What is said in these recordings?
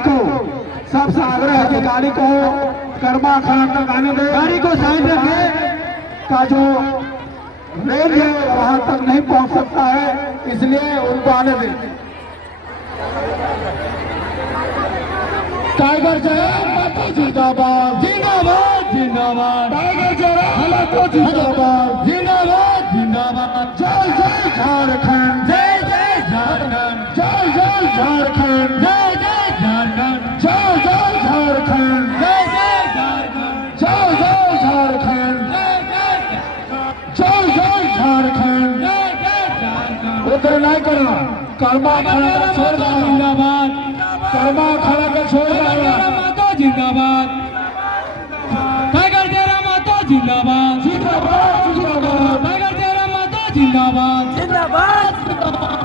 को सबसे आग्रह है कि गाड़ी को कर्मा खड़ा तक आने दे, गाड़ी को साइड रखे का जो रेंज है वहां तक नहीं पहुंच सकता है, इसलिए उनको आने दे। टाइगर जय माता जिंदाबाद जिंदाबाद जिंदाबाद, टाइगर जय माता जिंदाबाद जिंदाबाद जिंदाबाद, जय जय झारखंड जय जय झारखंड जय जय झारखंड जय जय झारखंड जय जय झारखंड जय जय झारखंड जय जय झारखंड जय जय झारखंड जय जय झारखंड। उधर नहीं करना, कर्मा खड़ा कर छोड़ दो, जिंदाबाद कर्मा खड़ा कर छोड़ दो, माता जिंदाबाद, टाइगर तेरा माता जिंदाबाद जिंदाबाद जिंदाबाद, टाइगर तेरा माता जिंदाबाद जिंदाबाद,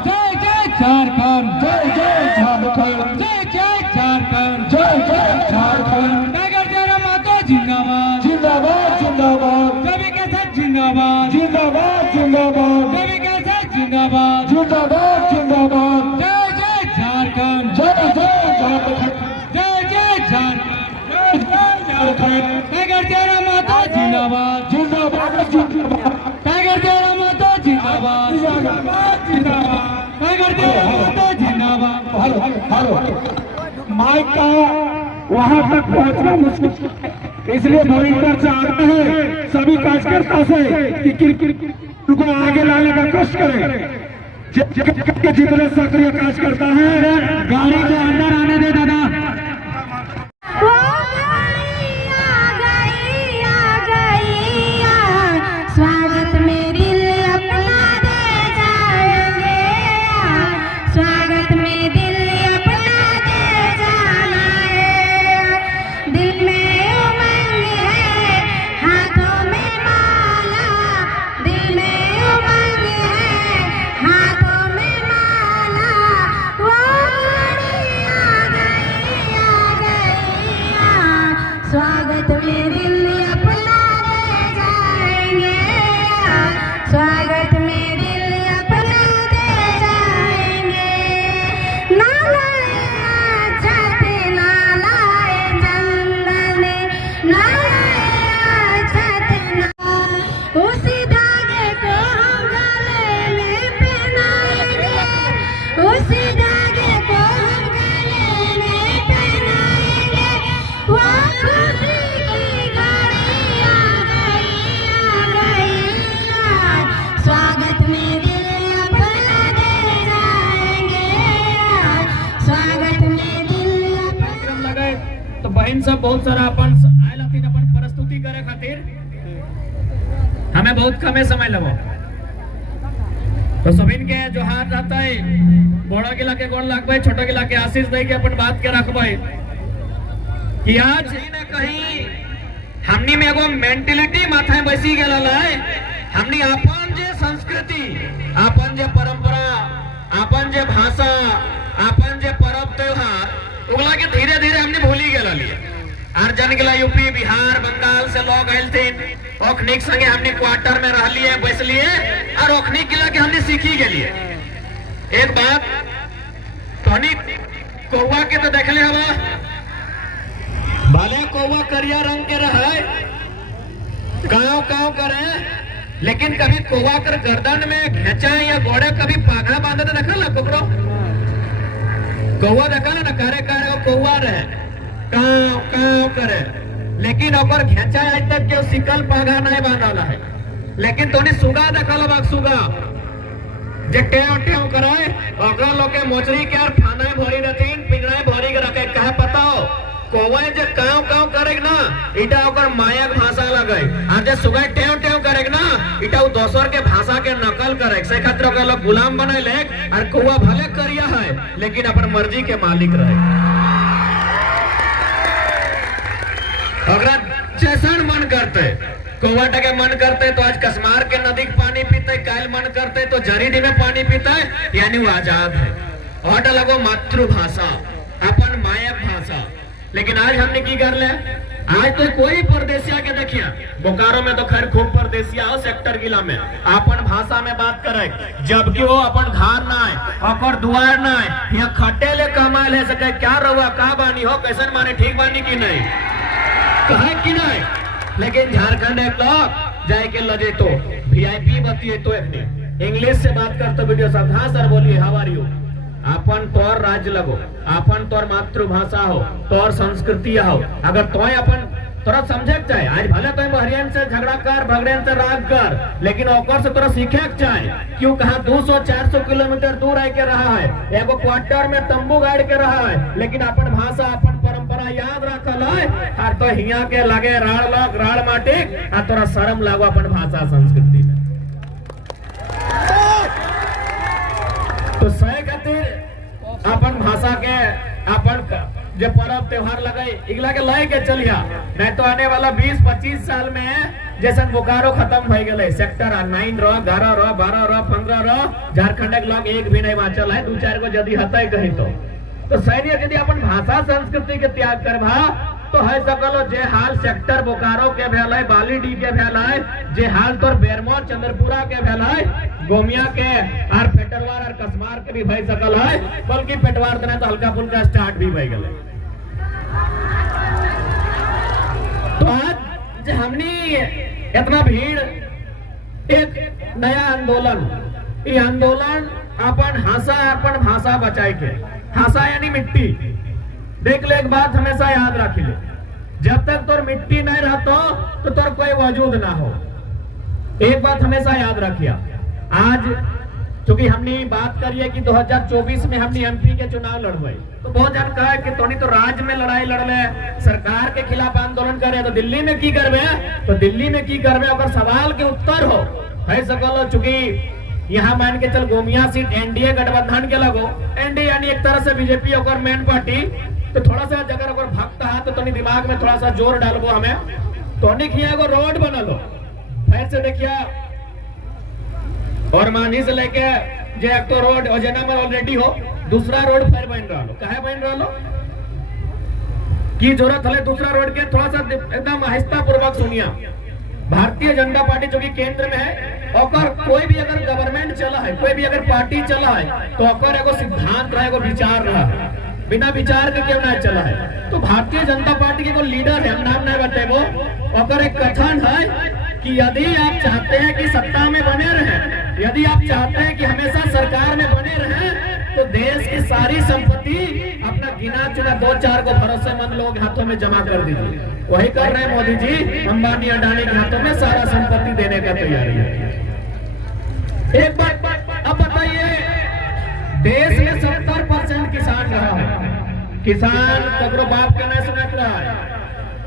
जय जय झारखंड जय जय झारखंड जय जय झारखंड जय जय झारखंड, टाइगर तेरा माता जिंदाबाद जिंदाबाद जिंदाबाद, सभी के साथ जिंदाबाद जिंदाबाद जिंदाबाद, सभी के साथ जिंदाबाद जिंदाबाद जिंदाबाद, जय जय झारखंड जय जय झारखंड जय जय झारखंड जय जय झारखंड, टाइगर तेरा माता जिंदाबाद जिंदाबाद जिंदाबाद, टाइगर तेरा माता जिंदाबाद जिंदाबाद जिंदाबाद, टाइगर तेरा माता जिंदाबाद। हेलो हेलो हेलो, माइक का वहां तक पहुंचना मुश्किल, इसलिए भविष्य से आते हैं सभी कार्यकर्ता से कि उनको आगे लाने का कष्ट करें। जितने सक्रिय कार्यकर्ता हैं गाड़ी के अंदर आने दे दादा। स्वागत में दिल अपना दे जाएंगे, स्वागत में दिल अपना दे जाना है, दिल में उमंग है हाथों में माला, दिल में उमंग है हाथों में माला, वो घड़ी आ गई स्वागत में दिल अपना दे जाएंगे, स्वागत में दिल अपना दे जाएंगे, ना लाए छत ना लाए जंगल, ना लाए छत ना, उसी धागे को हम गले में पहनाएंगे, उसी धागे को हम गले में पहनाएंगे, वो खुशी की घड़ी आ गई स्वागत में दिल अपना दे जाएंगे, स्वागत में दिल अपना। लगे तो बहन सब बहुत सारा अपन आयल हथिन अपन प्रस्तुति करे खातिर, हमें बहुत कमे समय लगो, तो सबिन के जो हाथ रहता है बड़ा गिला के गोड़ लगबे, छोटा गिला के आशीष दे के अपन बात के रखबे कि आज कहीं हमनी में एगो मेंटेलिटी माथा बैसी गेल है, हमनी अपन जे संस्कृति, अपन जे परंपरा, अपन जे भाषा, अपन जे पर्व त्योहार उगला के धीरे धीरे हमने भूली गेल और जन गेला यूपी बिहार बंगाल से लोग आयल थे, ओखनिक संगे हमने क्वार्टर में रह लिए बैस लिए और ओखनिक गिला के हमने सीखी गेलिए। एक बात तोहनी कौवा के तो देखले हवा, भले कौवा करिया रंग के रहे काव काव करे, लेकिन कभी कौवा कर गर्दन में खेचा या घोड़े कभी पाघा बांधे तो देखल ना पकड़ो, कौवा देखल ना करे करे वो कौवा रहे काव काव करे, लेकिन ओकर घेचा आज तक के सिकल पाघा नहीं बांधल है, लेकिन तोनी सुगा देखल बा, सुगा जे टेव टेव करे ओकरा लोग के मोचरी के और खाना भरी रहतीन, पिंजरा भरी के रखे, कहे पता हो कौवा जे काव काव करेग ना इटा ओकर माया भाषा लगे, और जे सुगा टेव टेव करेग ना इटा उ दोसर के भाषा के नकल करेग, से खातिर ओकरा लोग गुलाम बने ले, और कौवा भले करिया है लेकिन अपन मर्जी के मालिक रहे, अगर जैसन मन करते कौवा के मन करते तो आज कसमार के नदी के पानी पीते, काल मन करते तो जरीडी में पानी पीता है, यानी वो आजाद है, और लगो मातृभाषा अपन मायक भाषा। लेकिन आज हमने की कर ले आज तो कोई परदेसिया के देखिए, बोकारो में तो खैर खूब परदेसिया हो सेक्टर जिला में अपन भाषा में बात करे, जबकि वो अपन घर ना आए, अपन दुआर ना आए, यहाँ खटे ले कमाल है सके क्या रहुआ का बानी हो कैसन माने ठीक बानी की नहीं कहे कि नहीं। लेकिन झारखंड एक लोग जाए के लजे तो वीआईपी बतिए तो इंग्लिश से बात कर तो वीडियो साहब हाँ सर बोलिए हाउ आर यू। अपन तोर राज्य लगो, अपन तोर मातृभाषा हो, तोर संस्कृति हो, अगर तोय अपन तोरा समझे चाहे आज भले तो बहरियन से झगड़ा कर भगड़न से राग कर, लेकिन ओकर से तोरा सीखे चाहे क्यों कहा 200-400 किलोमीटर दूर रह के रहा है, एगो क्वार्टर में तंबू गाड़ के रहा है, लेकिन अपन भाषा अपन परंपरा याद रखल है। और तो हिया के लगे राड़ लग राड़ माटी और तोरा शर्म लागो अपन भाषा संस्कृति में। तो सही खातिर अपन भाषा के अपन जो पर्व त्योहार लगे इगला के लय के चलिया, नहीं तो आने वाला 20-25 साल में जैसे बोकारो खत्म हो गए सेक्टर 9 रो 11 रो 12 रो 15 रो झारखंड के लोग एक भी नहीं बाँचल है, 2-4 को यदि हते कही तो सैनिक यदि अपन भाषा संस्कृति के त्याग करवा तो है सकलो जे हाल सेक्टर बोकारो के भेल है, बालीडी के भेल है, जे हाल तोर बेरमो चंद्रपुरा के भेल है, गोमिया के और पेटरवार और कसमार के भी भय सकल है, बल्कि पेटवार देना तो हल्का फुल्का स्टार्ट भी भय गए। तो आज हमने इतना भीड़ एक नया आंदोलन, ये आंदोलन अपन भाषा बचाए के, भाषा यानी मिट्टी। देख ले एक बात हमेशा याद रख ले, जब तक तोर मिट्टी नहीं रहतो तो तोर कोई वजूद ना हो। एक बात हमेशा याद रखिया। आज क्योंकि हमने बात करिए कि 2024 में हमने एमपी के चुनाव लड़वे, तो बहुत जन कहे कि तोनी तो राज्य में लड़ाई लड़ले, सरकार के खिलाफ आंदोलन करे, तो दिल्ली में की करवे, तो दिल्ली में की करवे अगर सवाल के उत्तर हो है सकल। चूंकि यहाँ मान के चल गोमिया सीट एनडीए गठबंधन के लगो, एनडीए यानी एक तरह से बीजेपी और मेन पार्टी, तो थोड़ा सा अगर भक्त है तो तोनी दिमाग में थोड़ा सा जोर डालबो हमें, तोनी खिया एगो रोड बना लो फिर से देखिया, और मानी से लेके जे एक तो रोड योजना में ऑलरेडी हो, दूसरा रोड फिर बन रहा लो, काहे बन रहा लो की जरूरत है दूसरा रोड के, थोड़ा सा एकदम आहिस्ता पूर्वक सुनिया। भारतीय जनता पार्टी जो कि केंद्र में है, और कोई भी अगर गवर्नमेंट चला है, कोई भी अगर पार्टी चला है, तो अगर एगो सिद्धांत रहा, एगो विचार रहा, बिना विचार के क्यों ना चला है। तो भारतीय जनता पार्टी के कोई लीडर है, हम नाम नहीं बताएगो, और एक कथन है कि यदि आप चाहते हैं कि सत्ता में बने रहे, यदि आप चाहते हैं कि हमेशा सरकार में बने रहे, तो देश की सारी संपत्ति अपना गिना चुना 2-4 को भरोसेमंद लोग हाथों में जमा कर दीजिए। वही कर रहे हैं मोदी जी, अंबानी अडानी के हाथों में सारा संपत्ति देने का तैयारी है। एक बात अब बताइए, देश में 70% किसान रहा है, किसान कबरो बाप का नहीं सुनत रहा है,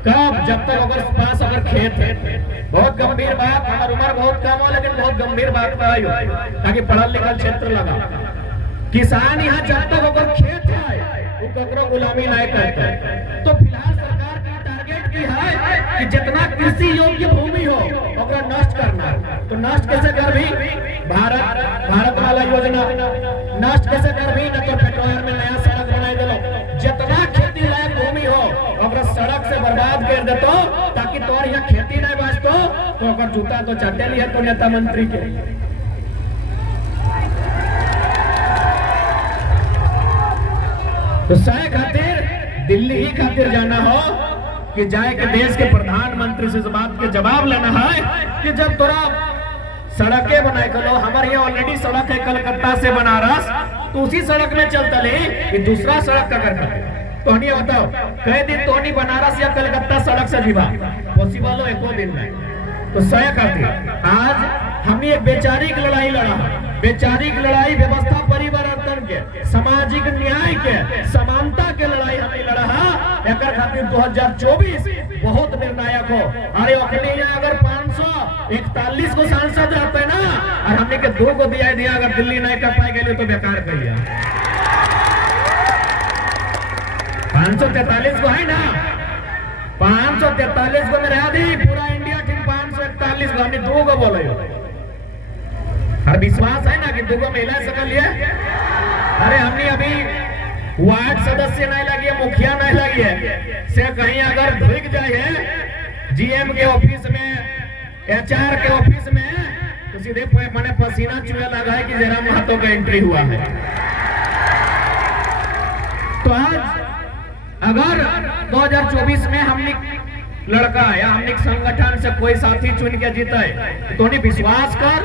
कब जब तक अगर पास अगर खेत है। बहुत गंभीर बात, हमारी उम्र बहुत कम हो लेकिन बहुत गंभीर बात बताई हो, ताकि पढ़ल लिखल क्षेत्र लगा। किसान यहाँ जब तक अगर खेत है वो ककरो गुलामी नहीं करता है। तो फिलहाल सरकार का टारगेट की है कि जितना कृषि योग्य भूमि हो ओकरा नष्ट करना। तो नष्ट कैसे कर भी, भारत वाला योजना नष्ट कैसे कर भी, न तो पेट्रोल में नया सड़क बनाई दो, जितना खेती लायक भूमि हो ओकरा सड़क से बर्बाद कर देतो, ताकि तोर यहाँ खेती नहीं बचतो, तो ओकर जूता तो चाटे लिया तो नेता मंत्री के। तो सह खातिर दिल्ली ही खातिर जाना हो कि जाए के देश के प्रधानमंत्री से बात के जवाब लेना है कि जब तोरा सड़कें बनाए करो, हमारे यहाँ ऑलरेडी सड़क है कलकत्ता से बनारस, तो उसी सड़क में चलता ले कि दूसरा सड़क का करते तो नहीं बताओ कई दिन तो नहीं बनारस या कलकत्ता सड़क से जीवा पॉसिबल हो एको दिन में। तो सह खातिर आज हमने एक वैचारिक लड़ाई लड़ा, वैचारिक लड़ाई व्यवस्था परिवर्तन के, सामाजिक न्याय के, समानता के लड़ाई हमने लड़ा है। एक खातिर 2024 बहुत निर्णायक हो। अरे अपने यहाँ अगर 541 को सांसद रहते ना, और हमने के 2 को दिया, अगर दिल्ली नहीं कर पाए गए तो बेकार कहिए। 543 को है ना, 543 को मेरा दी पूरा इंडिया ठीक 541 को, हमने 2 को बोले और विश्वास है ना कि 2 को मिला सकल है। अरे हमने अभी वार्ड सदस्य नहीं लगी है, मुखिया नहीं लगी है, से कहीं अगर भूख जाए सीएम के ऑफिस में, एचआर के ऑफिस में, तो सीधे मैंने पसीना चुहे लगा है कि जयराम महतो का एंट्री हुआ है। तो आज अगर 2024 में हमने लड़का या हमने संगठन से कोई साथी चुन के जीते तो नहीं विश्वास कर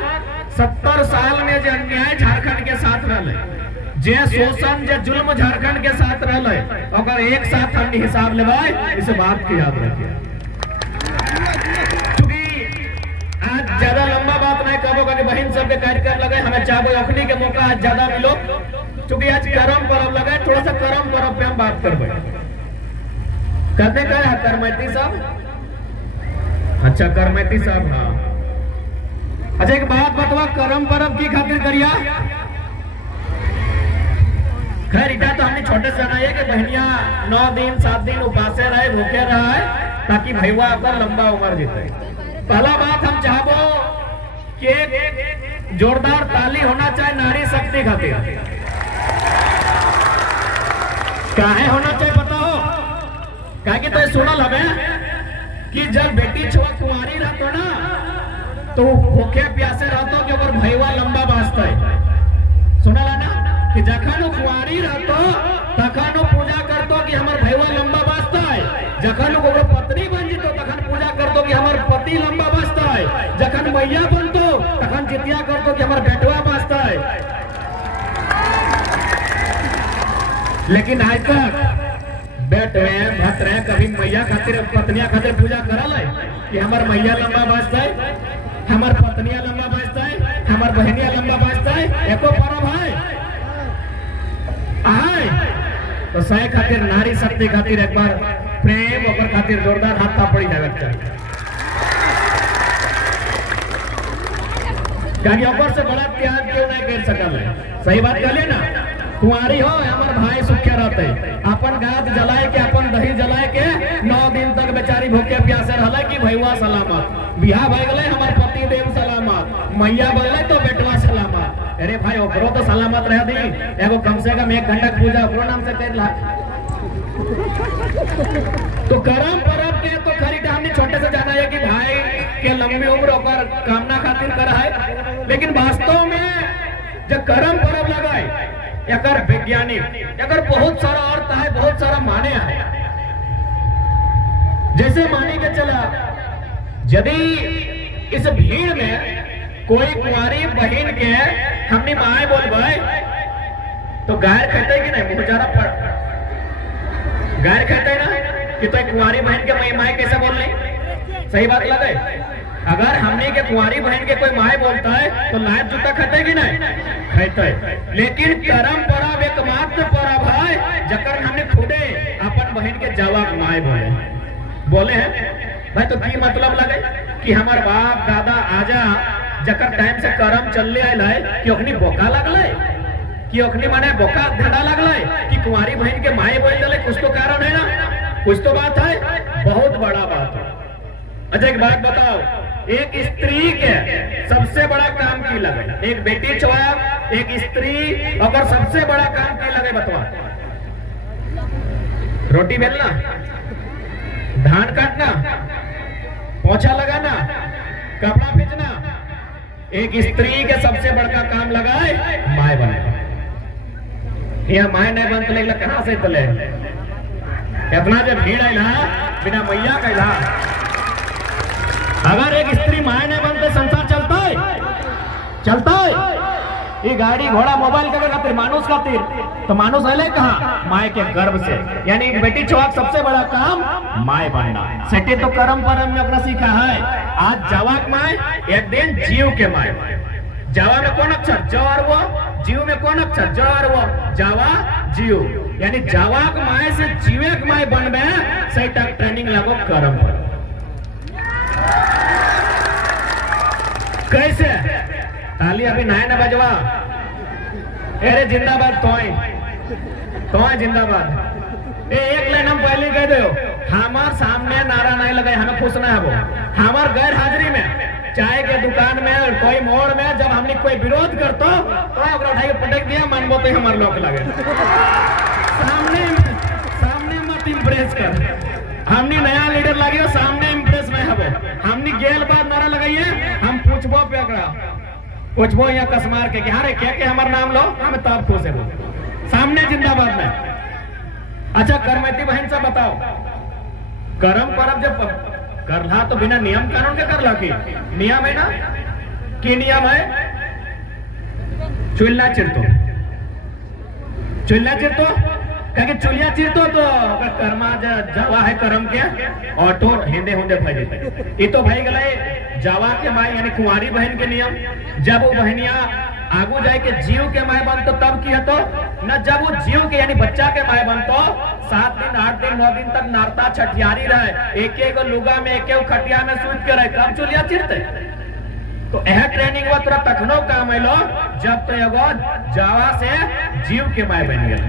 70 साल में जो अन्याय झारखंड के साथ रहे, जे शोषण जे जुल्म झारखंड के साथ रहे, अगर एक साथ हमने हिसाब लेवाए, इस बात की याद रखिए। क्योंकि आज ज्यादा लंबा बात नहीं कहो कि बहन सब के कार्यक्रम लगे, हमें चाहे अखनी के मौका आज ज्यादा मिलो, क्योंकि आज करम पर्व लगे, थोड़ा सा करम पर्व पे हम बात करबे। करने का है करमैती साहब, अच्छा करमैती साहब, हाँ अच्छा एक बात बतवा, करम पर्व की खातिर करिया। खैर इटा तो हमने छोटे से जाना है कि बहनिया 9 दिन 7 दिन उपासे रहे, भूखे रहे, ताकि भैया अगर लंबा उम्र जीते। पहला बात हम चाहबो कि एक जोरदार ताली होना चाहिए नारी शक्ति खातिर। काहे होना चाहिए पता हो? काहे तो सुनल हमें कि जब बेटी छुआ कुंवारी रहतो ना, तो भूखे प्यासे रहतो कि अगर भैया लंबा बाँचता है। सुनल है ना कि जखन कुंवारी रहतो तखन पूजा करतो कि हमार भैया लंबा बाँचता है, जखन वो पत्नी बन जीतो तखन पूजा करतो कि हमार पति लंबा बाँचता है, जखन मैया बनतो तखन जितिया करतो कि हमार बेटवा बाँचता है। लेकिन आज तक बेटवे भतरे कभी मैया खातिर पत्निया खातिर पूजा करल है कि हमार मैया लंबा बाँचता है, हमार पत्निया लंबा बाँचता है, हमार बहनिया लंबा बाँचता है, एको पर्व है तो सही खातिर नारी शक्ति खातिर एक बार प्रेम ओकर खातिर जोरदार हाथ तापड़ी जावे चाहिए। क्योंकि ओकर से बड़ा त्याग क्यों नहीं कर सकल है। सही बात कहलिए ना, कुंवारी हो हमार भाई सुखे रहते, अपन गाद जलाए के अपन दही जलाए के 9 दिन तक बेचारी भूखे प्यासे रहले कि भैया सलामत, बियाह भय गए हमार पति देव सलामत, मैया बनले तो बेटवा सलामत। अरे भाई ओकरो तो सलामत रह दी, एगो कम से कम 1 घंटा पूजा ओकरो नाम से कर ला। तो करम पर्व के तो खरीद हमने छोटे से जाना है कि भाई के लंबी उम्र ओकर कामना खातिर करा है, लेकिन वास्तव में जब करम पर्व लगाए एकर वैज्ञानिक एकर बहुत सारा अर्थ है, बहुत सारा माने है। जैसे माने के चला यदि इस भीड़ में कोई कुंवारी बहन के हमने माए बोलबे तो गायर कहते कि नहीं, मुंह जरा पर गायर कहते ना कि तो कुंवारी बहन के माए कैसे बोल रही। सही बात लगे, अगर हमने के कुंवारी बहन के कोई माए बोलता है तो लाइव जूता खाते कि नहीं खाते। लेकिन करम पर्व एकमात्र पर्व है जकर हमने खुदे अपन बहन के जवाब माए बोले हैं। भाई तो की मतलब लगे कि हमार बाप दादा आजा जकर टाइम से करम चलले आयल है कि ओखनी बोका लगले, कि ओखनी माने बोका धड़ा लगले, कि कुंवारी बहन के माए बोल दले, कुछ तो कारण है ना, कुछ तो बात है, बहुत बड़ा बात है। अच्छा एक बात बताओ, एक स्त्री के सबसे बड़ा काम की लगे, एक बेटी छुआ एक स्त्री अगर सबसे बड़ा काम की लगे बतवा, रोटी बेलना, धान काटना, पोछा लगाना, कपड़ा खींचना। एक स्त्री के सबसे बड़का काम लगाए माए बनना। यह माए नहीं बनते लेकिन कहां से तले इतना जब भीड़ आइला बिना मैया कहला, अगर एक स्त्री माए नहीं बनते संसार चलता है, चलता है। ये गाड़ी घोड़ा मोबाइल के खातिर मानुष खातिर, तो मानुष आले कहाँ माए के गर्भ से। यानी बेटी छुआ सबसे बड़ा काम माए बनना। सेटे तो कर्म परम में अपना सीखा है। आज जवाक माए एक दिन जीव के माए। जावा में कौन अक्षर ज और वो, जीव में कौन अक्षर ज और वो, जावा जीव। यानी जावाक माए से जीवेक माए बनबे सही तक ट्रेनिंग लगो कर्म पर। कैसे ताली अभी नया न बजवा, अरे जिंदाबाद तोय जिंदाबाद। एक लाइन हम पहले कह दो, हमार सामने नारा नहीं लगे, हमें खुश ना है। हमार गैर हाजिरी में चाय के दुकान में कोई मोड़ में जब हमने कोई विरोध करतो तो उठाई पटक दिया, मानबो तो हमारे लोग लगे। सामने मत इम्प्रेस कर, हमने नया लीडर लगे सामने इम्प्रेस में नहीं हबो हमनी गेल बात नारा लगाइए हम पूछबो पे एकरा पूछबो यहाँ कसमार के अरे क्या हमार नाम लो हम तब खुश है सामने जिंदाबाद में। अच्छा करमैती बहन से बताओ करम परब जब करला तो बिना नियम कानून के करला की नियम है ना की नियम है चुल्ला चिरतो क्योंकि चुलिया चिरतो तो कर्मा जावा है करम के ऑटो हिंदे हुंदे भय जेते ये तो भाई गले जावा के माई यानी कुंवारी बहन के नियम जब वो बहनिया आगू जाए के जीव के माय बनतो तब की हतो न जब वो जीव के यानी बच्चा के माय बनतो 7 दिन 8 दिन 9 दिन तक नारता छठियारी रहे एक एक लुगा में एक एक खटिया में सूत के रहे तब चुलिया चिरते तो यह ट्रेनिंग वो तोरा तखनो काम आइलो जब तो एगो जावा से जीव के माय बन गए।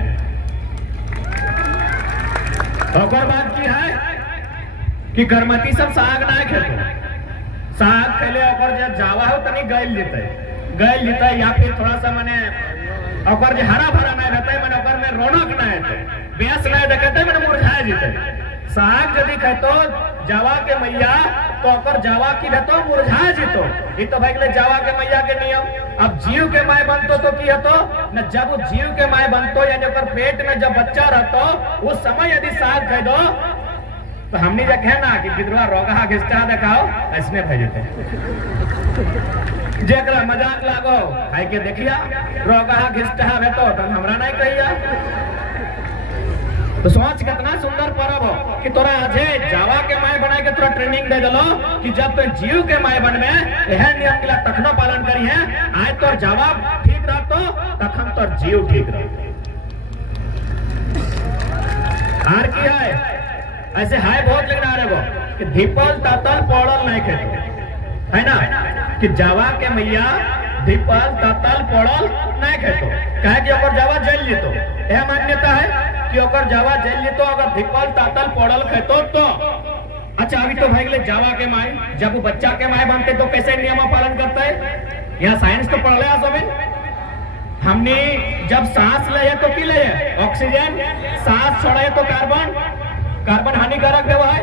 ओकर बाद की है कि करमती सब साग ना खेतो साग खेले ओकर जे जावा हो तनी गइल जेते या फिर थोड़ा सा माने ओकर जे हरा भरा नहीं रहते माने ओकर में रौनक ना हेते बेस नहीं देखते माने मुरझा जेते साग यदि खेतो जावा के मैया तो ओकर जावा की रहतो मुरझा जेतो ई तो भाई जावा के मैया के नियम। अब जीव के माय बनतो तो की हतो न जब वो जीव के माय बनतो यानी ओकर पेट में जब बच्चा रहतो उस समय यदि साग खा दो तो हमने जा कहना कि विधवा रोगा घिस्टा दिखाओ ऐसने भय जेते जेकरा मजाक लागो खाई के देखिया रोगा घिस्टा भेटो तो हमरा नहीं कहिया तो सोच कितना सुंदर पर्व हो कि तोरा अजे जावा के माय बना के तोरा ट्रेनिंग दे दलो कि जब तो जीव के माय बनबे यह नियम के तखनो पालन करी है आज तोर जावा ठीक रहतो तखन तोर जीव ठीक रहतो। आर की है ऐसे हाय बहुत लेकिन आ रहे कि दीपल तातल पड़ल नहीं खेतो है ना कि जावा के मैया दीपल तातल पड़ल नहीं खेतो कहे कि ओकर जावा जल जेतो यह मान्यता है कि ओकर जावा जल जेतो अगर दीपल तातल पड़ल खेतो तो। अच्छा अभी तो भाई जावा के माय जब वो बच्चा के माय बनते तो कैसे नियम पालन करता है यहाँ साइंस तो पढ़ लिया सभी हमने जब सांस ले तो की ले ऑक्सीजन सांस छोड़े तो कार्बन हानिकारक देवा है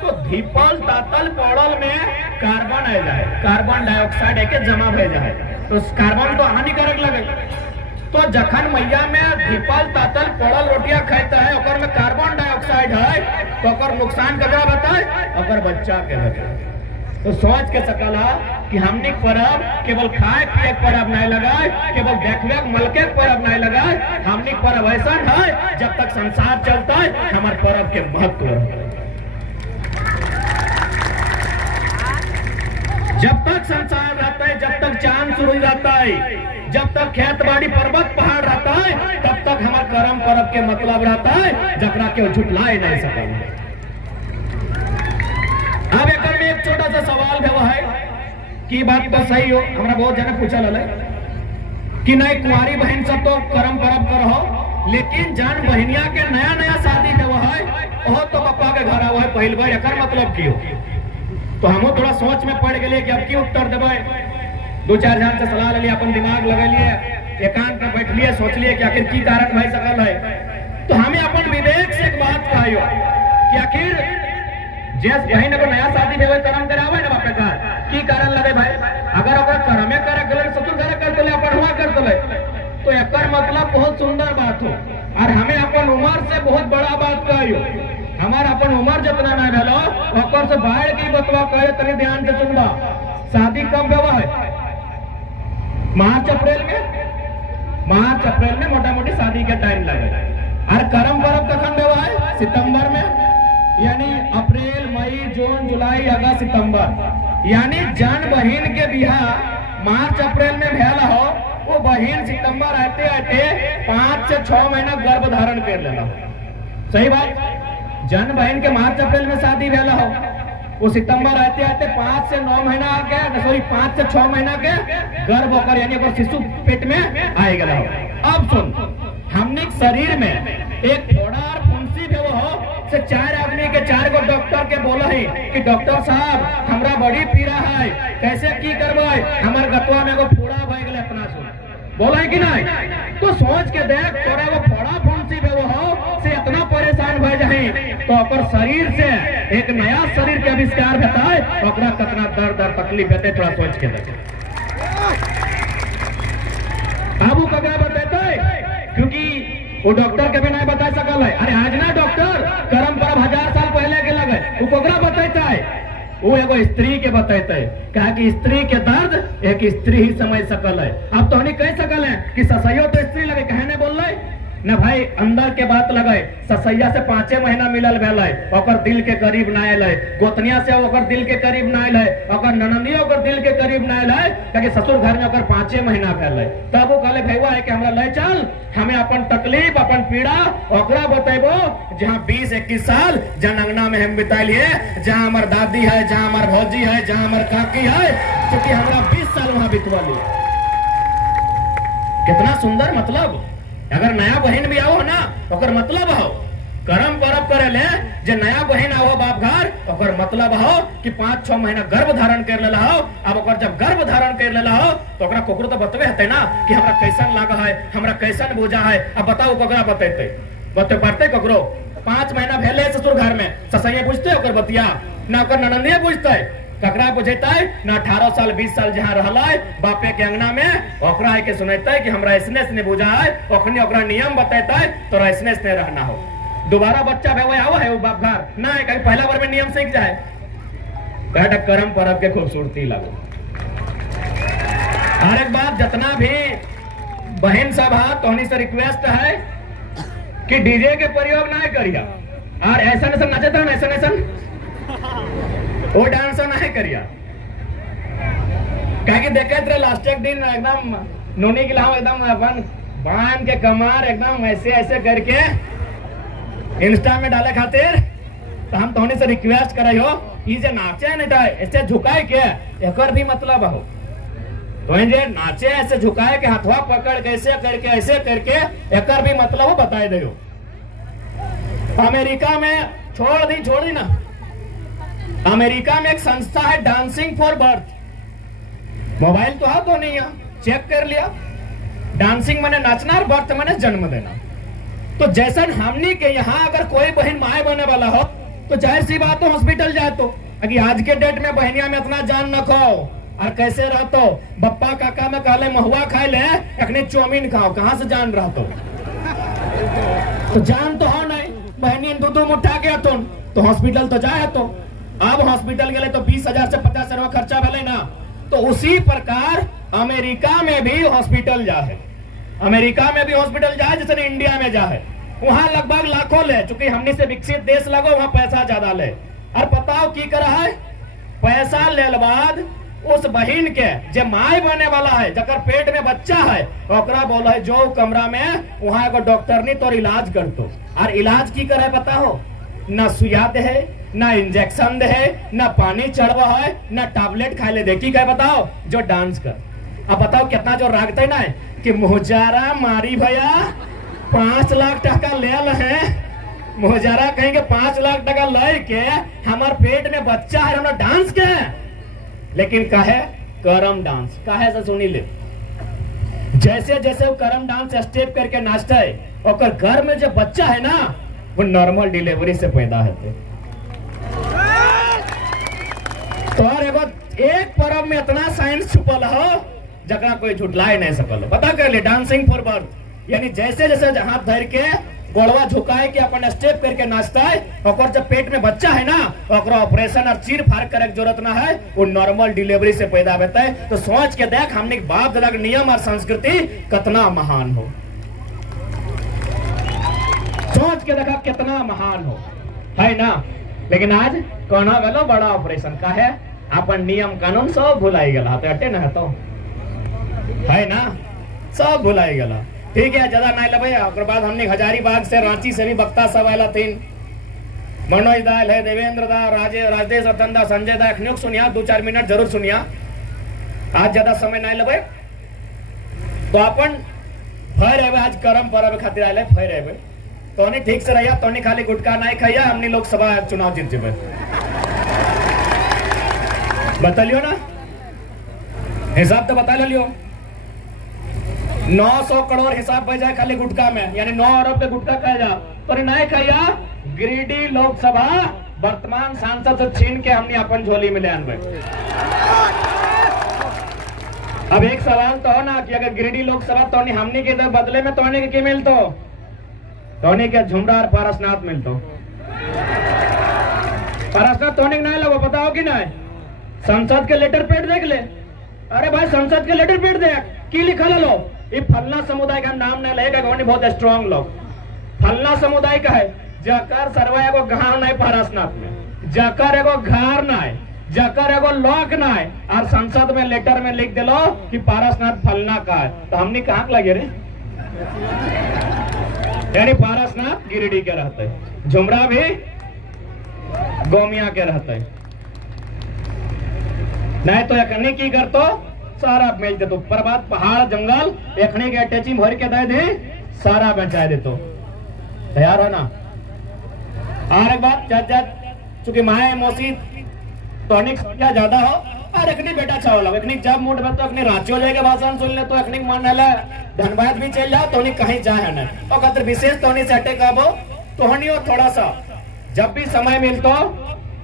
तो दीपल तातल पड़ल में कार्बन आ जाए कार्बन डाइऑक्साइड एक जमा हो जाए तो कार्बन तो हानिकारक लगे तो जखन मैया में दीपल तातल पड़ल रोटियां खाता है ओकर में कार्बन डाइऑक्साइड है तो ओकर नुकसान ककरा बताए ओकर बच्चा के लगे। तो सोच के सकला कि हमनी पर्व केवल खाए पिए पर्व नहीं लगाए केवल देखने मलके पर्व नहीं लगाए हमनी पर्व ऐसा है जब तक संसार चलता है हमारे पर्व के महत्व जब तक संसार रहता है जब तक चांद शुरू रहता है जब तक खेत बाड़ी पर्वत पहाड़ रहता है तब तक हमारे कर्म पर्व के मतलब रहता है जकरा के झुटलाए नहीं सकता। अब एक में एक छोटा सा सवाल है वो है कि बात तो सही हो हमरा बहुत जने पूछा लले कि नहीं कुंवारी बहन सब तो कर्म पर्व करो लेकिन जान बहनिया के नया नया शादी है वो है ओह तो पापा के घर आवा है पहल बार एकर मतलब की हो तो हम थोड़ा सोच में पड़ गए कि अब की उत्तर देवे 2-4 जन से सलाह ले लिया अपन दिमाग लगा लिए एकांत में बैठ लिए सोच लिए कि आखिर की कारण भाई सकल है तो हमें अपन विवेक से एक बात कहियो कि आखिर जिस बहन को नया शादी देवे कर्म करावे ना बापे का की कारण लगे भाई अगर ओकर कर्मे करे गलत ससुर घर कर तले अपन हुआ कर तले तो एकर मतलब बहुत सुंदर बात हो और हमें अपन उम्र से बहुत बड़ा बात कहियो हमारा अपन उम्र जितना ना रहलो ओकर से बाहर की बतवा कहे तनी ध्यान से सुनबा शादी कब देवा है मार्च अप्रैल में मोटा मोटी शादी के टाइम लगे और कर्म पर्व कखन देवा है सितंबर में यानी अप्रैल मई जून जुलाई अगस्त सितंबर यानी जन बहन के बियाह मार्च अप्रैल में भेल हो वो बहन सितंबर आते आते 5 से 6 महीना गर्भ धारण कर लेना सही बात जन बहन के मार्च अप्रैल में शादी भेल हो वो सितंबर आते आते 5 से 9 महीना के सॉरी 5 से 6 महीना के गर्भ होकर यानी अगर शिशु पेट में आएगा हो। अब सुन हमने शरीर में एक फोड़ा और फुंसी भी हो से 4 आदमी के 4 गो डॉक्टर के बोला है कि डॉक्टर साहब हमरा बड़ी पीड़ा है कैसे की करबे हमार गतवा में एगो फोड़ा भए गेले अपना सुन बोला है कि नहीं तो सोच के देख तोरा वो फोड़ा फुंसी भी हो से इतना परेशान भए जाए तो ओकर शरीर से एक नया शरीर के आविष्कार होता है, ओकरा कितना दर्द और तकलीफ होते थोड़ा सोच के देखे। बाबू का क्या बताते हैं, क्योंकि वो डॉक्टर के भी नहीं बता सकल है। अरे आज ना डॉक्टर करम परब 1000 साल पहले के लगे, वो कोकरा बताता है, वो एगो स्त्री के बताते है, कहा कि स्त्री के दर्द एक स्त्री ही समझ सकल है। अब तो नहीं कह सकल है कि ससैयो तो स्त्री लगे, कहने बोल रहे न भाई, अंदर के बात लगे, ससैया से 5 महीना मिलल भेल है, ओकर दिल के करीब ना आयल है, गोतनिया से ओकर दिल के करीब ना आयल है, ओकर ननदिया ओकर दिल के करीब ना आयल है, क्योंकि ससुर घर में ओकर 5 महीना भेल है। तब वो कहले भैया है कि हमरा ले चल, हमें अपन तकलीफ अपन पीड़ा ओकरा बतेबो, जहाँ 20-21 साल जन अंगना में हम बितालिए, जहाँ हमार दादी है, जहाँ हमार भौजी है, जहाँ हमार काकी है, क्योंकि हमरा 20 साल वहां बितवा लिए। कितना सुंदर, मतलब अगर नया बहन भी आओ ना, ओकर मतलब हो करम परब करे ले, जे नया बहन आओ बाप घर, ओकर मतलब हो कि 5-6 महीना गर्भ धारण कर लेला हो। अब ओकर जब गर्भ धारण कर लेला हो तो ओकरा कोकरो तो बतवे हते ना कि हमरा कैसन लागा है, हमरा कैसन बुझा है। अब बताओ कोकरा बतेते, बते पड़ते कोकरो 5 महीना भेले ससुर घर में, ससैया पूछते ओकर बतिया ना, ओकर ननदिया पूछते, ककरा बुझेता है ना। 18 साल 20 साल जहाँ रहला है बापे के अंगना में, ओकरा है के सुनता है कि हमरा ऐसने से बुझा है, ओखनी ओकरा नियम बताता है तो ऐसने से रहना हो। दोबारा बच्चा भेवे आवा है वो बाप घर ना है, कहीं पहला बार में नियम सीख जाए। कहता करम परब के खूबसूरती लगो। हर एक बात जितना भी बहन सब है तो से रिक्वेस्ट है कि डीजे के प्रयोग ना करिया, और ऐसा नचत रहो, ऐसा वो डांस नहीं करिया, क्या देखे थे लास्ट एक दिन एकदम नोनी के लाओ एकदम अपन बांध के कमर एकदम ऐसे ऐसे करके इंस्टा में डाले खातिर, तो हम तोहनी से रिक्वेस्ट करे हो, ये नाचे नहीं था ऐसे झुकाए के एकर भी मतलब हो, तो जे नाचे ऐसे झुकाए के हाथवा पकड़ के ऐसे करके ऐसे करके एकर भी मतलब हो बताए दो। अमेरिका में छोड़ दी ना, अमेरिका में एक संस्था है डांसिंग फॉर बर्थ, मोबाइल तो है तो नहीं है, चेक कर लिया। डांसिंग माने नाचना और बर्थ माने जन्म देना। तो जैसा हमनी के यहाँ अगर कोई बहन माए बने वाला हो तो जाहिर सी बात हो हॉस्पिटल जाए, तो अगर आज के डेट में बहनिया में इतना जान न खाओ और कैसे रहतो, बप्पा काका में कहले महुआ खाए ले, अखने चौमिन खाओ, कहाँ से जान रहतो, तो जान तो हो नहीं, बहनी दूध उठा गया तो हॉस्पिटल तो जाए, तो अब हॉस्पिटल गए तो 20,000 से 50,000 खर्चा भले ना। तो उसी प्रकार अमेरिका में भी हॉस्पिटल जाए, अमेरिका में भी हॉस्पिटल जाए जैसे इंडिया में जाए, वहां लगभग लाखों ले, चूंकि हमने से विकसित देश लगो वहां पैसा ज्यादा ले। और बताओ की करा है, पैसा ले बाद उस बहन के जे माय बने वाला है, जकर पेट में बच्चा है, ओकरा बोला है जो कमरा में वहां एगो डॉक्टर नहीं तो इलाज कर दो। और इलाज की करे पता हो, ना सुइया दे है, ना इंजेक्शन दे है, ना पानी चढ़वा है, ना टैबलेट खाए ले दे, की कहे बताओ, जो डांस कर। अब बताओ कितना जो रागते ना है कि मुहजारा मारी भैया 5 लाख टका ले है, मुहजारा कहेंगे 5 लाख टका ले के हमार पेट में बच्चा है, हमरा डांस के, लेकिन कहे करम डांस, कहे से सुनी ले, जैसे जैसे वो करम डांस स्टेप करके नाचता है, और घर में जो बच्चा है ना वो नॉर्मल डिलीवरी से पैदा होते। तो एक पर्व में इतना साइंस छुपल हो जगह कोई झुटलाए नहीं सकल। पता कर ले, डांसिंग फॉर बर्थ, यानी जैसे जैसे हाथ धर के गोड़वा झुकाए के अपन स्टेप करके नाचता है, और जब पेट में बच्चा है ना ओकरा ऑपरेशन और चीर फाड़ करे की जरूरत ना है, वो नॉर्मल डिलीवरी से पैदा होता है। तो सोच के देख हमने बाप दादा के नियम और संस्कृति कितना महान हो, सोच के देखा कितना महान हो, है ना। लेकिन आज कौन गलो बड़ा ऑपरेशन का है, अपन नियम कानून सब भुलाई गला, हटे ना तो है ना, सब भुलाई गला। ठीक है, ज्यादा नहीं लबे। और बाद हमने हजारीबाग से, रांची से भी वक्ता सब आयला थीन, मनोज दा है, देवेंद्र दा, राजेश रतन दा, संजय दा, अखनियों सुनिया 2-4 मिनट जरूर सुनिया, आज ज्यादा समय नहीं लबे। तो अपन फर है आज करम परब खातिर आए फर है, तो नहीं ठीक से रहिया, तो नहीं खाली गुटखा नहीं खाइया, हमने लोकसभा चुनाव जीत जेबे, बतलियो ना, हिसाब तो बता लियो। 900 करोड़ हिसाब बच जाए खाली गुटखा में, यानी 9 अरब के गुटखा खाया जा, पर नहीं खाइया गिरिडीह लोकसभा वर्तमान सांसद से छीन के हमने अपन झोली में ले आनबे। अब एक सवाल तो हो ना कि अगर गिरिडीह लोकसभा तो हमने के तो बदले में तोने के मिलतो, तोने के झुमरा और पारसनाथ मिलतो। पारसनाथ तोने नहीं लगो, बताओ कि नहीं? संसद के लेटर पेड देख ले। अरे भाई संसद के लेटर पेड देख की लिखा लो, ये फलना समुदाय का नाम नहीं लेगा, बहुत स्ट्रांग लोग फलना समुदाय का है। जकर सरवा एगो गांव नहीं पारसनाथ में, जकर एगो घर नहीं, जकर एगो लॉक नहीं, और संसद में लेटर में लिख दिलो कि पारसनाथ फलना का है, तो हमने कहाँ लगे रे? यानी पारसनाथ गिरिडीह के रहते है, झुमरा भी गोमिया के रहते है। नहीं तो यखनी की कर तो सारा बेच दे तो, पर बात पहाड़ जंगल यखनी के अटैची भर के दे दे, सारा बेचा दे तो। तैयार हो ना? और एक बात, चूंकि माए मौसी तो अनेक संख्या ज्यादा हो और अखनी बेटा चावल अखनी जब मूड में तो अखनी रांची जाएगा भाषण सुन ले तो अखनी मान ले धनबाद भी चल जाओ तो कहीं जाए ना, और कतर विशेष तो से अटैक आबो तो थोड़ा सा जब भी समय मिलतो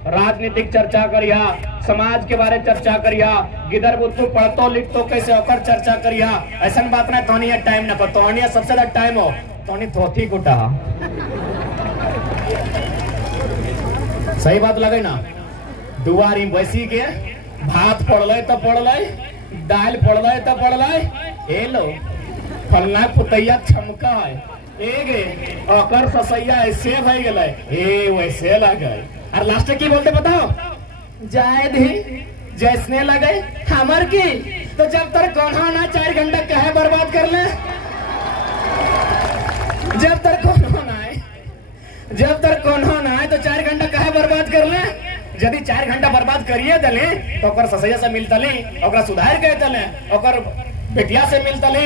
राजनीतिक चर्चा करिया, समाज के बारे चर्चा करिया, गिदर बुद्धू पढ़तो लिखतो कैसे होकर चर्चा करिया। ऐसा बात ना तो टाइम ना तो सबसे ज्यादा टाइम हो तो थोथी कुटा। सही बात लगे ना? दुआरी बैसी के भात पड़ल तो पड़ल, दाल पड़ल तो पड़ल, ए लो फलना पुतैया छमका है, ओकर ससैया ऐसे भई गेलै, ए वैसे लगे। और लास्ट की बोलते बताओ, जाए दी जैसने लगे हमर की, तो जब तक कोन्हा ना 4 घंटा कहे बर्बाद कर ले, जब तक कोन्हा ना आए, जब तक कोन्हा ना आए तो 4 घंटा कहे बर्बाद कर ले। यदि 4 घंटा बर्बाद करिए दले तो ओकर ससैया से मिलतले, ओकरा सुधार के तले, ओकर बेटिया से मिलतले,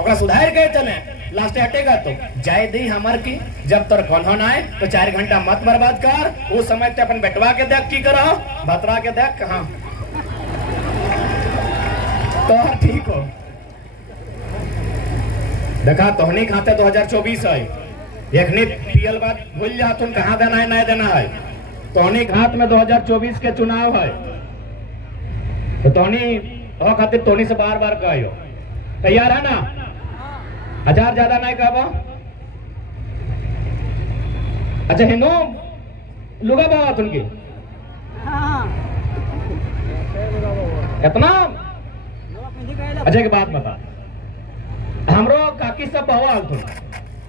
ओकरा सुधार के तले, लास्ट हटेगा तो जाए दी हमार की। जब तक कौन आए तो 4 घंटा मत बर्बाद कर। उस समय ते अपन बेटवा के देख की करो, भतरा के देख कहा तो ठीक हो। देखा तोहनी खाते 2024 है, यखनी पियल बात भूल जा, तुम कहाँ देना है नहीं देना है। तोहनी हाथ में 2024 के चुनाव है, तो तोहनी खातिर तोहनी से बार बार कहो, तैयार है ना? 1000 ज्यादा नहीं कहबो। अच्छा हिंदू लुगा बाबा तुमकी इतना। अच्छा एक बात बता, हमरो काकी सब बहु आल थुन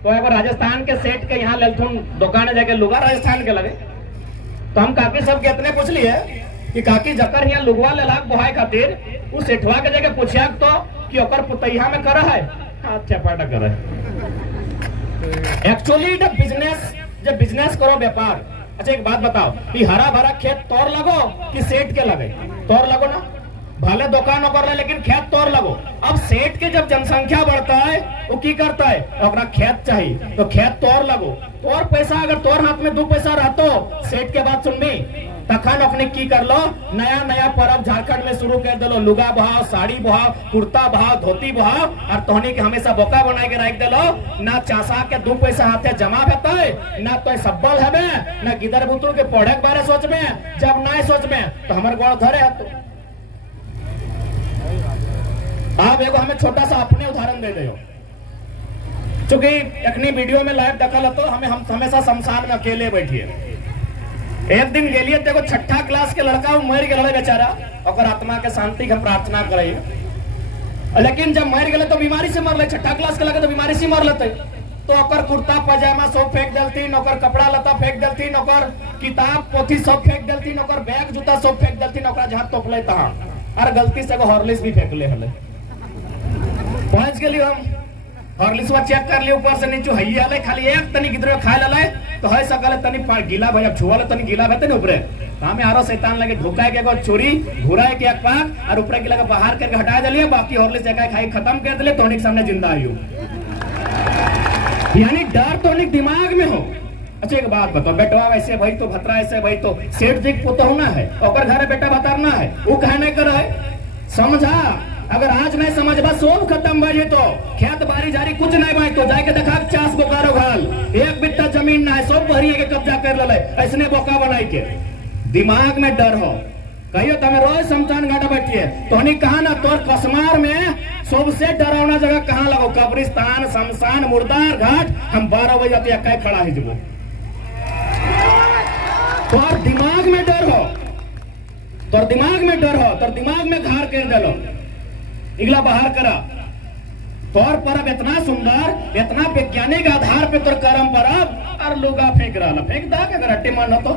तो एगो राजस्थान के सेठ के यहाँ लेलथुन दुकाने जाके लुगा राजस्थान के लगे, तो हम काकी सब के इतने पूछ लिए कि काकी जकर यहाँ लुगवा लेलाक बोहाय खातिर उस सेठवा के जगह पूछिया तो कि ओकर पुतैया में कर है चपाटा करे। एक्चुअली जब बिजनेस करो व्यापार। अच्छा एक बात बताओ कि हरा भरा खेत तोड़ लगो कि सेठ के लगे? तोड़ लगो ना, भले दुकान कर रहे लेकिन खेत तोड़ लगो। अब सेठ के जब जनसंख्या बढ़ता है वो की करता है, ओकरा खेत चाहिए तो खेत तोड़ लगो। तोड़ पैसा अगर तोड़ हाथ में 2 पैसा रहतो सेठ के बात सुनबी तखन अपने की कर लो, नया नया पर्व झारखंड में शुरू कर दो, लुगा बहाव, साड़ी बहाव, कुर्ता बहाव, धोती बहाव, और तोहनी के हमेशा बोका बना के रख दो। ना चासा के 2 पैसा हाथे जमा होता है, ना तो सब्बल है, ना गिदर बुतरू के पढ़े के बारे सोच में, जब ना सोच में तो हमारे गोड़ धरे है। तो आप एगो हमें छोटा सा अपने उदाहरण दे दो, चूंकि अखनी वीडियो में लाइव देखल तो हम हमेशा शमशान में अकेले बैठिए। एक दिन गेलिए तो 6ठा क्लास के लड़का मर गए बेचारा, और आत्मा के शांति के प्रार्थना करे, लेकिन जब मर गए तो बीमारी से मरल। 6ठा क्लास के लगे तो बीमारी से मर लेते, तो ओकर कुर्ता पजामा सब फेंक देलतीन, ओकर कपड़ा लता फेंक देलतीन, ओकर किताब पोथी सब फेंक देलतीन, ओकर बैग जूता सब फेंक देलतीन, ओकरा जहां तोपले तहां, और गलती से हॉर्लिक्स भी फेंक ले हले। पहुंच गेली हम हॉर्लिक्स चेक कर लिए ऊपर से नीचे हइया ले, खाली एक तनी गिदरो खाए लले तो है सकल तनी गीला भैया छुआ तनी गीला भते न ऊपरे हमें आरो शैतान लगे ढुकाए के एगो चोरी घुराए के एक पाक और ऊपर के लगे बाहर करके हटा दिलिए, बाकी हॉर्लिक्स जगह खाई खत्म कर दिले, तोनिक सामने जिंदा आयु। यानी डर तोनिक दिमाग में हो। अच्छा एक बात बताओ, बेटवा वैसे भाई तो भतरा ऐसे भाई तो सेठ जी पोतो होना है, और घर बेटा बतारना है, वो कहने कर समझा अगर आज नहीं समझ बा सब खत्म भाई तो खेत बारी जारी कुछ नहीं भाई तो जाके देखा 50 गो कारो घाल एक बिट्टा जमीन ना है सब भरी के कब्जा कर ले ऐसने बोका बनाई के दिमाग में डर हो कहियो तमें रोज शमशान घाट बैठिए तो हनी कहा ना तोर कसमार में सबसे डरावना जगह कहाँ लगो कब्रिस्तान शमशान मुर्दार घाट हम 12 बजे तक कहीं खड़ा ही जब तोर दिमाग में डर हो तोर दिमाग में डर हो तोर दिमाग में घार कर डालो इगला बाहर करा तोर परब इतना सुंदर इतना वैज्ञानिक आधार पे तोर कर्म परब और लुगा फेंक रहा फेंक दा के अगर मन हो तो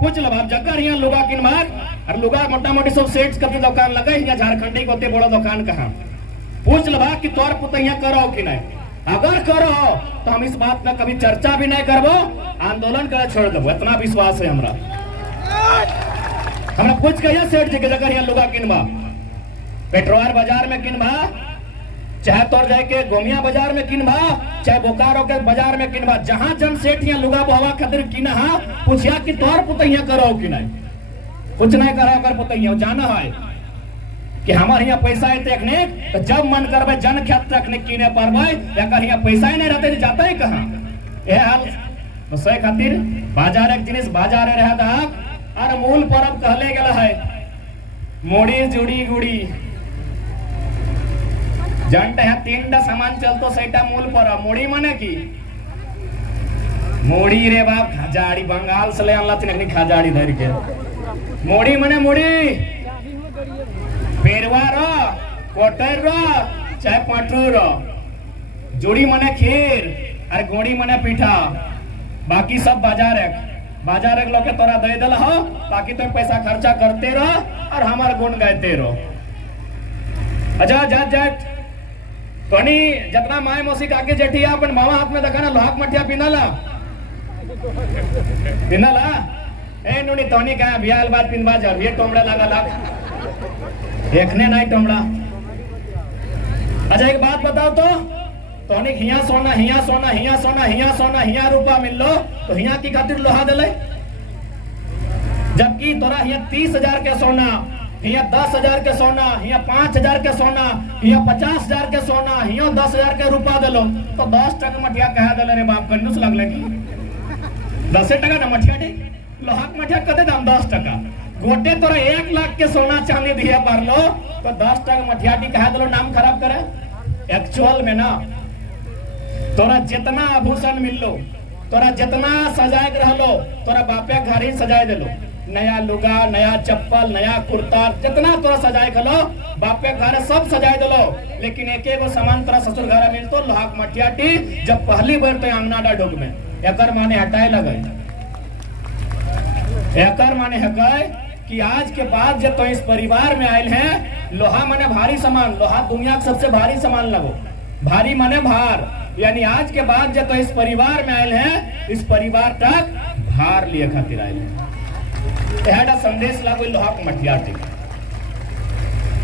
पूछ लो आप जगह यहाँ लुगा किन मार और लुगा मोटा मोटी सब सेट्स कभी दुकान लगे यहाँ झारखंडी को होते बड़ा दुकान कहाँ पूछ लो कि तोर पुत यहाँ करो कि नहीं अगर करो तो हम इस बात में कभी चर्चा भी नहीं करबो आंदोलन करे छोड़ देबो इतना विश्वास है हमरा हमरा पूछ के यहाँ सेठ जी के जगह यहाँ लुगा किनबा पेट्रोल बाजार में किनबा चाहे तोर जाए के गोमिया बाजार में किनबा चाहे बोकारो के बाजार में किनबा जहां जन सेठ यहाँ लुगा बहवा खातिर किना पूछिया कि तोर पुतैया करो कि नहीं कुछ नहीं करा कर पुतैया जाना है कि हमारे यहाँ पैसा है देखने तो जब मन करबे जन खेत तकने किने पारबे अगर यहाँ पैसा ही नहीं रहते तो जाता है कहाँ ये हाल तो सही खातिर बाजार एक जिनिस बाजार रहता और मूल परब कहले गेला है मोड़ी जुड़ी गुड़ी जनता है 3टा सामान चलतो सैटा मूल पर मोड़ी माने की मोड़ी रे बाप खजाड़ी बंगाल से ले अनला तिनकनी खजाड़ी धर के मोड़ी माने मोड़ी पेरवा रो कोटर रो चाहे पटरू रो जुड़ी माने खीर और गोड़ी माने पीठा बाकी सब बाजार एक लोग तोरा दे दल हो ताकि तुम पैसा खर्चा करते रहो और हमारे गुण गाते रहो अच्छा जट तोनी जितना माय मौसी काके जेठिया अपन मामा हाथ में देखा ना लोहाक मठिया पिनाला ए नुनी तोनी का बियाल बात पिनबा जा ये टोमड़ा लगा ला देखने नहीं टोमड़ा अच्छा एक बात बताओ तो तोनी हिया सोना हिया सोना हिया सोना हिया सोना हिया रुपया मिल लो तो हिया की खातिर लोहा दले जबकि तोरा हिया 30,000 के सोना हिया 10,000 के सोना हिया 5,000 के सोना हिया 50,000 के सोना हिया 10,000 के रुपया दिलो तो 10 टका मठिया कहा दिले रे बाप कंजूस लगले की 10 टका ना मठिया दी लोहाक मठिया कते दाम 10 टका गोटे तोरा 1 लाख के सोना चांदी दिया पार लो तो 10 टका मठिया दी कहा दिलो नाम खराब करे एक्चुअल में ना तोरा जितना आभूषण मिल लो तोरा जितना सजाए रहलो तोरा बापे घर ही सजाए दिलो नया लुगा नया चप्पल नया कुर्ता जितना तोरा सजाए खलो बापे घर सब सजाए दिलो लेकिन एक एगो सामान तोरा ससुर घर मिलतो लोहाक मठिया टी जब पहली बार तो अंगना डा ढोक में एकर माने हटाए लगे एकर माने है कि आज के बाद जब तो इस परिवार में आयल है लोहा माने भारी सामान लोहा दुनिया का सबसे भारी सामान लगो भारी माने भार यानी आज के बाद जब तो इस परिवार में आयल है इस परिवार तक भार लिए खातिर आयल है एहाडा संदेश लागो लोहाक मठिया टी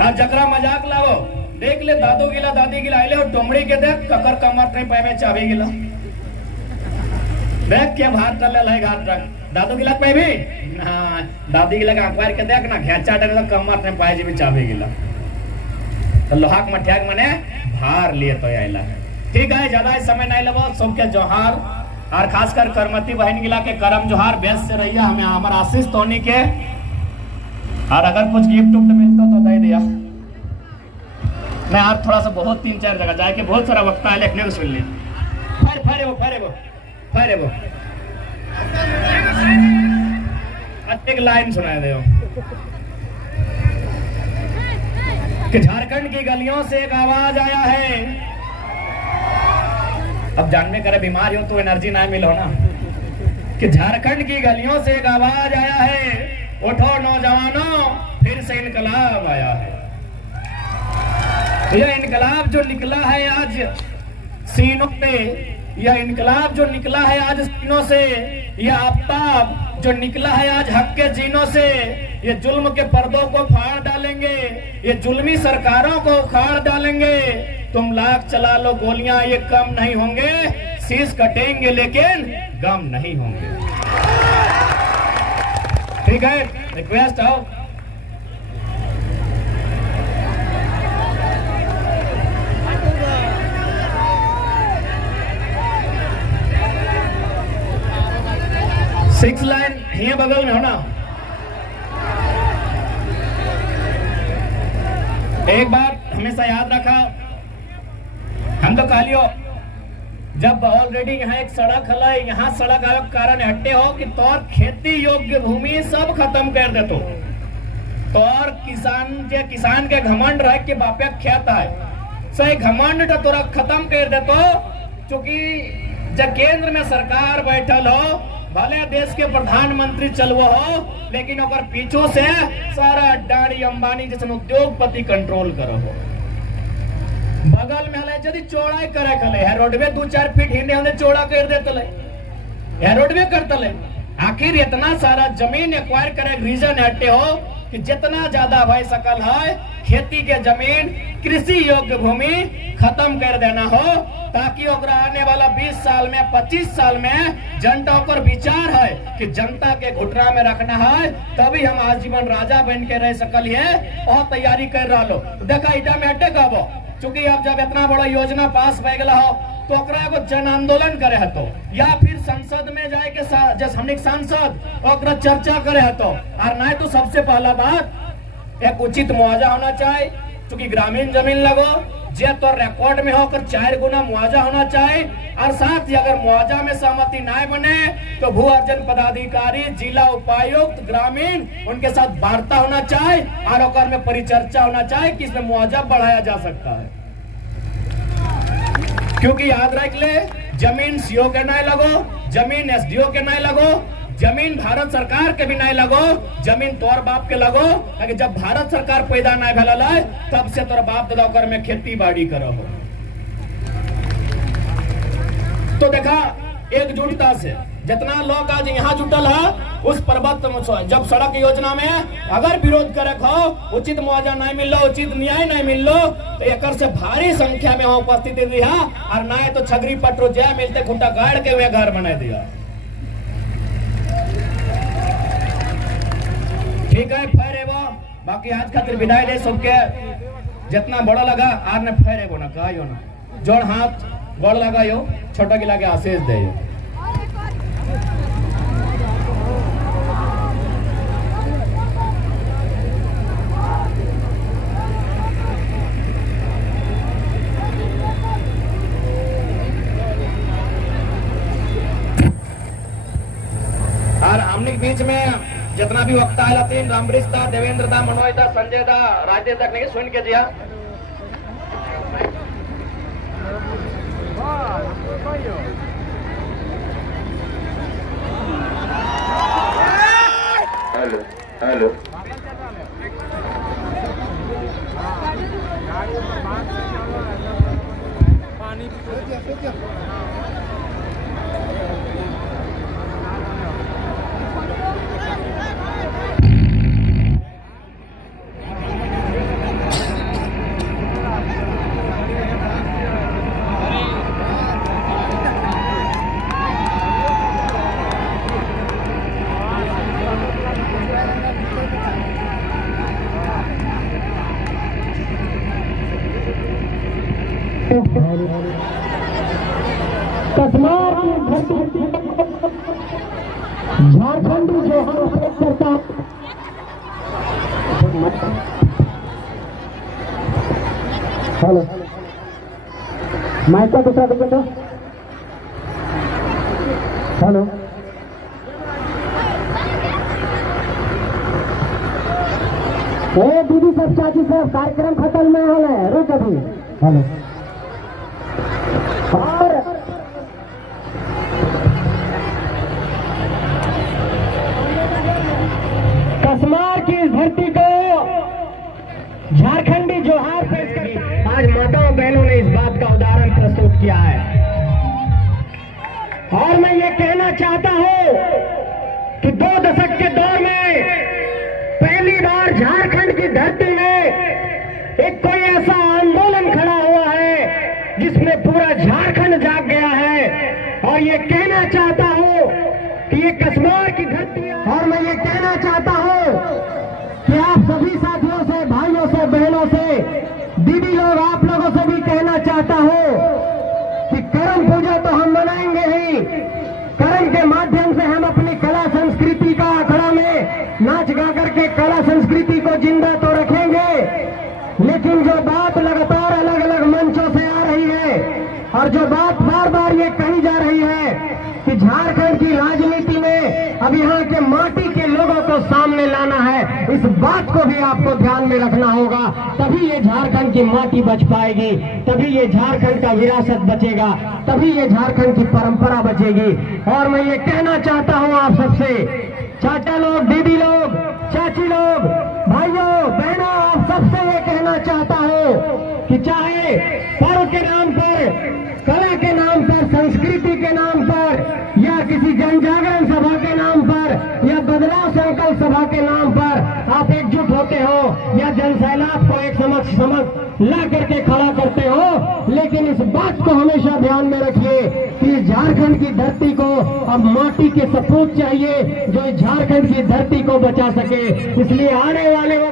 आज जकरा मजाक लागो देख ले दादू गिला दादी गिला आइले और टोमड़ी के देख ककर कमर नहीं पाए में चाबी गिला देख के भार चले लाई घाट तक दादू गिला पे भी ना दादी गिला का अखबार के देख ना घेचा डरे तो कमर नहीं पाए जी में चाबी गिला तो लोहाक मठिया मने भार लिए तो आइला ठीक है ज्यादा समय नहीं लगो सबके जोहार और खासकर करमती बहन गिला के करम जोहार बेस से रहिए हमें हमारा आशीष तोनी के और अगर कुछ गिफ्ट उफ्ट मिलता तो दे दिया मैं आज थोड़ा सा बहुत 3-4 जगह जाके बहुत सारा वक्त आया लिखने को सुन लिया फरे वो एक लाइन सुना दे कि झारखंड की गलियों से एक आवाज आया है अब जानने करे बीमार हो तो एनर्जी ना मिलो ना कि झारखंड की गलियों से एक आवाज आया है उठो नौजवानों फिर से इनकलाब आया है यह इनकलाब जो निकला है आज सीनों पे यह इनकलाब जो निकला है आज सीनों से यह आफ्ताब जो निकला है आज हक के जीनों से ये जुल्म के पर्दों को फाड़ डालेंगे ये जुल्मी सरकारों को उखाड़ डालेंगे तुम लाख चला लो गोलियां ये कम नहीं होंगे शीश कटेंगे लेकिन गम नहीं होंगे ठीक है रिक्वेस्ट हो 6 लाइन ये बगल में हो ना। एक बात हमेशा याद रखा, हम तो कहलियो जब ऑलरेडी यहाँ एक सड़क है, यहाँ सड़क आवे कारण हट्टे हो कि तौर खेती योग्य भूमि सब खत्म कर दे तौर किसान के घमंड रह के बापे खेत है सही घमंड तो तोरा खत्म कर दे चूंकि जब केंद्र में सरकार बैठल हो, भले देश के प्रधानमंत्री चलवो हो, लेकिन ओकर पीछू से सारा अडानी अंबानी जैसे उद्योगपति कंट्रोल करो हो। बगल में हले यदि चौड़ाई करे खले है रोडवे 2-4 फीट हिंदे हमने चौड़ा कर दे तले है रोडवे कर तले। आखिर इतना सारा जमीन एक्वायर करे रीजन हटे हो कि जितना ज्यादा भाई सकल है खेती के जमीन कृषि योग्य भूमि खत्म कर देना हो, ताकि ओकरा आने वाला 20 साल में 25 साल में जनता पर विचार है कि जनता के घुटना में रखना है, तभी हम आजीवन राजा बन के रह सकल है और तैयारी कर रहा लो। देखा इटा में हटे कब चूंकि अब जब इतना बड़ा योजना पास भय गला हो तो ओकरा एगो जन आंदोलन करे हतो या फिर संसद में जाए के जैसे हमने सांसद ओकरा चर्चा करे हतो। और नहीं तो सबसे पहला बात एक उचित मुआवजा होना चाहिए, क्योंकि ग्रामीण जमीन लगो जे तो रिकॉर्ड में होकर 4 गुना मुआवजा होना चाहिए। और साथ ही अगर मुआवजा में सहमति न बने तो भू अर्जन पदाधिकारी, जिला उपायुक्त, ग्रामीण उनके साथ वार्ता होना चाहिए और ओकर में परिचर्चा होना चाहिए कि इसमें मुआवजा बढ़ाया जा सकता है। क्योंकि याद रख ले, जमीन सीओ के नहीं लगो, जमीन एसडीओ के नहीं लगो, जमीन भारत सरकार के भी नहीं लगो, जमीन तोर बाप के लगो। अगर जब भारत सरकार पैदा नहीं भला है तब से तोर बाप दादा कर में खेती बाड़ी करो हो। तो देखा एकजुटता से जितना लोग आज यहाँ जुटल है उस पर्वत जब सड़क योजना में अगर विरोध करे हो, उचित मुआवजा नहीं मिल लो, उचित न्याय नहीं मिल लो, तो एक से भारी संख्या में उपस्थिति रहा और ना तो छगरी पटरो जय मिलते खुंटा गाड़ के वे घर बना दिया। ठीक है, फिर एगो बाकी आज खातिर विदाई दे सबके। जितना बड़ा लगा आर ने फिर एगो ना कहो ना जोड़ हाथ गोड़ लगायो, छोटा गिला के आशीष दे। और हमने बीच में जितना भी वक्ता है तीन रामवृक्ष था, देवेंद्र था, मनोज था, संजय था, राजेश तक नहीं सुन के जिया। हेलो हेलो पानी कसमार की झारखंड जो हम करता हेलो माइक का दूसरा तो हेलो दीदी सब चाची सब कार्यक्रम खत्म में है रुक अभी हेलो और कसमार की इस धरती को झारखंडी जोहार पेश करता। आज माताओं बहनों ने इस बात का उदाहरण प्रस्तुत किया है और मैं ये कहना चाहता हूं कि 2 दशक के दौर में पहली बार झारखंड की धरती में एक कोई ऐसा आंदोलन खड़ा हुआ है जिसमें पूरा झारखंड जाग गया है। और ये कहना चाहता हूं कि ये कसमार की धरती है। और मैं ये कहना चाहता हूं कि आप सभी साथियों से, भाइयों से, बहनों से, दीदी लोग, आप लोगों से भी कहना चाहता हूं कि करम पूजा तो हम मनाएंगे ही, कर्म के माध्यम से हम अपनी कला से अब यहाँ के माटी के लोगों को सामने लाना है, इस बात को भी आपको ध्यान में रखना होगा, तभी ये झारखंड की माटी बच पाएगी, तभी ये झारखंड का विरासत बचेगा, तभी ये झारखंड की परंपरा बचेगी। और मैं ये कहना चाहता हूँ आप सबसे, चाचा लोग, दीदी लोग, चाची लोग, भाइयों बहनों, आप सबसे ये कहना चाहता हूँ कि चाहे पर्व के नाम पर, कला के नाम पर, संस्कृति के नाम पर, या किसी जन जागरण सभा के नाम पर, या बदलाव संकल्प सभा के नाम पर आप एकजुट होते हो या जन सैलाब को एक समक्ष ला करके खड़ा करते हो, लेकिन इस बात को हमेशा ध्यान में रखिए कि झारखंड की धरती को अब माटी के सपूत चाहिए जो इस झारखंड की धरती को बचा सके। इसलिए आने वाले